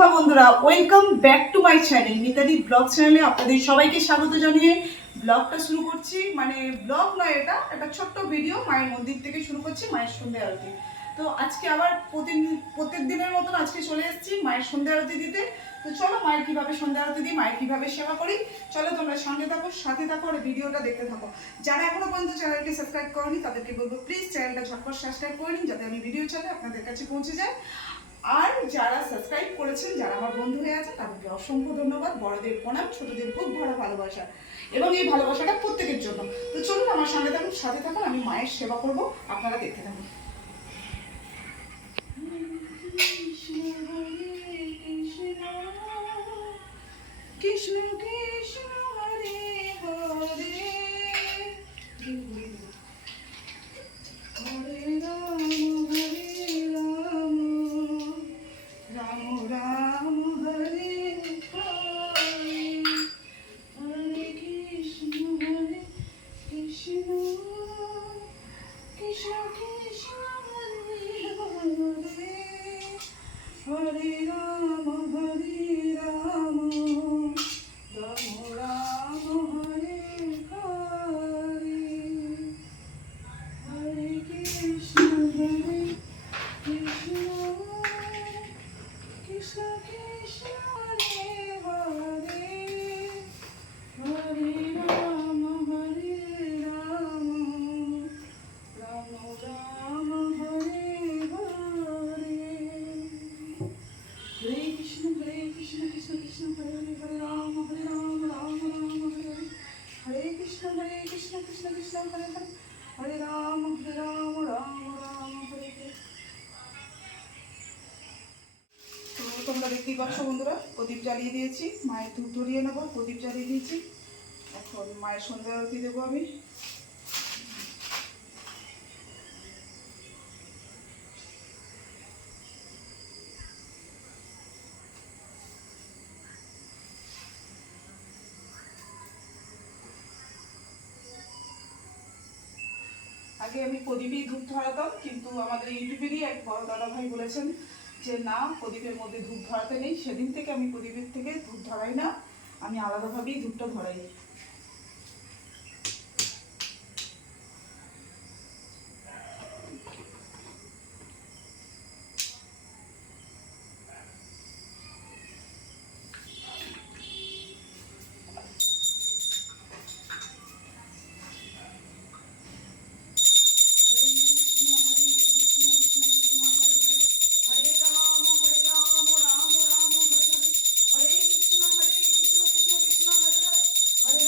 সন্ধ্যা বন্ধুরা, welcome back to my channel Mitali blog চ্যানেলে আপনাদের সবাইকে স্বাগত জানিয়ে ব্লগটা শুরু করছি। মানে ব্লগ নয়, এটা একটা ছোট্ট ভিডিও। মায়ের মন্দির থেকে শুরু করছি, মায়ের সন্ধ্যা আরতি। তো আজকে আবার প্রত্যেক দিনের মতন আজকে চলে এসেছি মায়ের সন্ধ্যা আরতি দিতে। তো চলো মায়ের কীভাবে সন্ধ্যা আরতি দিই, মায়ের কীভাবে সেবা করি, চলো তোমরা সঙ্গে থাকো, সাথে থাকো আর ভিডিওটা দেখতে থাকো। যারা এখনো পর্যন্ত চ্যানেলটি সাবস্ক্রাইব করেনি তাদেরকে বলবো প্লিজ চ্যানেলটা ঝটপট সাবস্ক্রাইব করে নিন, যাতে আমি ভিডিও চালে আপনাদের কাছে পৌঁছে যায়। আর যারা সাবস্ক্রাইব করেছেন, যারা আমার বন্ধু হয়ে আছে, তাদেরকে অসংখ্য ধন্যবাদ। বড়দের প্রণাম, ছোটদের খুব ভরা ভালোবাসা, এবং এই ভালোবাসাটা প্রত্যেকের জন্য। তো চলুন আমার সঙ্গে থাকুন, সাথে থাকুন, আমি মায়ের সেবা করব, আপনারা দেখতে থাকুন। কৃষ্ণ কৃষ্ণ হরে হরে হরে রাম হরে রাম রাম রাম হরে হরে হরে কৃষ্ণ কৃষ্ণ কৃষ্ণ কৃষ্ণ হরে হরে হরে রাম রাম রাম হরে হরে হরে কৃষ্ণ কৃষ্ণ কৃষ্ণ কৃষ্ণ হরে হরে হরে রাম রাম রাম হরে হরে। হরে কৃষ্ণ কৃষ্ণ কৃষ্ণ হরে হরে হরে রাম রাম হরে হরে হরে কৃষ্ণ কৃষ্ণ কৃষ্ণ হরে হরে হরে রাম রাম হরে হরে। তো তোমরা দেখতেই পাচ্ছ বন্ধুরা, প্রদীপ জ্বালিয়ে দিয়েছি, মায়ের ধূপ ধরিয়ে নেবো, প্রদীপ জ্বালিয়ে দিয়েছি। এখন মায়ের সন্ধ্যা আরতি দেবো আমি। আগে আমি প্রদীপেই ধূপ ধরাতাম, কিন্তু আমাদের ইউটিউবেরই এক বড় দাদা ভাই বলেছেন যে না, প্রদীপের মধ্যে ধূপ ধরাতে নেই। সেদিন থেকে আমি প্রদীপের থেকে ধূপ ধরাই না, আমি আলাদাভাবেই ধূপটা ধরাই। হরে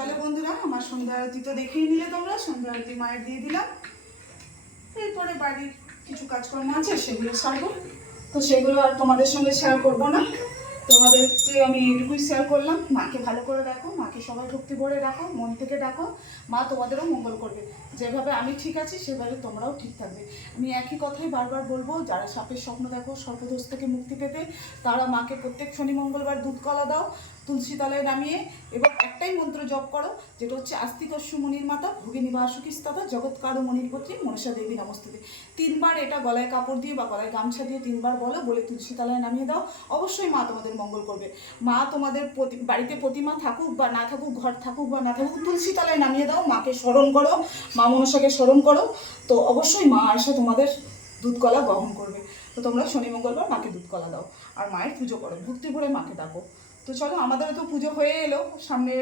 চলো বন্ধুরা, আমার সন্ধ্যা আরতি তো দেখেই নিলে তোমরা। সন্ধ্যা আরতি মায়ের দিয়ে দিলাম। এরপরে বাড়ির কিছু কাজকর্ম আছে, সেগুলো সারবো। তো সেগুলো আর তোমাদের সঙ্গে শেয়ার করবো না, তোমাদেরকে আমি এটুকুই শেয়ার করলাম। মাকে ভালো করে রাখো, মাকে সবাই ভক্তি ভরে রাখো, মন থেকে ডাকো। মা তোমাদেরও মঙ্গল করবে। যেভাবে আমি ঠিক আছি সেভাবে তোমরাও ঠিক থাকবে। আমি একই কথাই বারবার বলবো, যারা সাপের স্বপ্ন দেখো সর্পদোষ থেকে মুক্তি পেতে, তারা মাকে প্রত্যেক শনি মঙ্গলবার দুধ কলা দাও তুলসী তলায় নামিয়ে, এবং একটাই মন্ত্র জপ করো, যেটা হচ্ছে আস্তিকস্যু মনির মাতা ভোগিনী বা সুখিস্ততা জগৎকারু মনির পত্রী মনসা দেবী নমস্তুতে। 3 বার এটা গলায় কাপড় দিয়ে বা গলায় গামছা দিয়ে 3 বার বলো, বলে তুলসী তলায় নামিয়ে দাও। অবশ্যই মা তোমাদের মঙ্গল করবে। মা তোমাদের বাড়িতে প্রতিমা থাকুক বা না থাকুক, ঘর থাকুক বা না থাকুক, তুলসী তলায় নামিয়ে দাও। মাকে স্মরণ করো, মা মনসাকে স্মরণ করো, তো অবশ্যই মা এসে তোমাদের দুধ কলা গ্রহণ করবে। তো তোমরা শনি মঙ্গলবার মাকে দুধ কলা দাও আর মায়ের পুজো করো, ভক্তি ভরে মাকে ডাকো। তো চলো, আমাদেরও তো পুজো হয়ে এলো, সামনে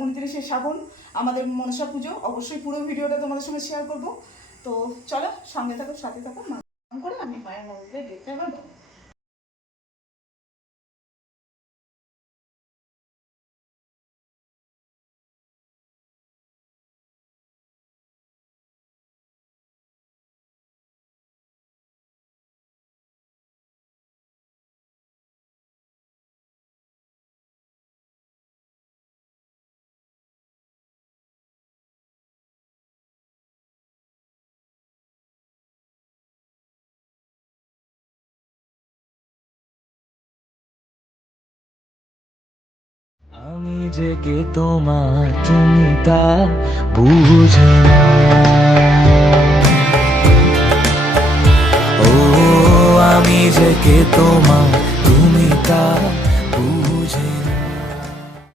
29শে শ্রাবণ আমাদের মনসা পুজো। অবশ্যই পুরো ভিডিওটা তোমাদের সঙ্গে শেয়ার করবো। তো চলো, সঙ্গে থাকো, সাথে থাকো। মা করে আমি মায়ের মন্দিরে দেখতে পারবো। আমি যে কে তোমার তুমি তা বুঝো না। ও আমি যে কে তোমার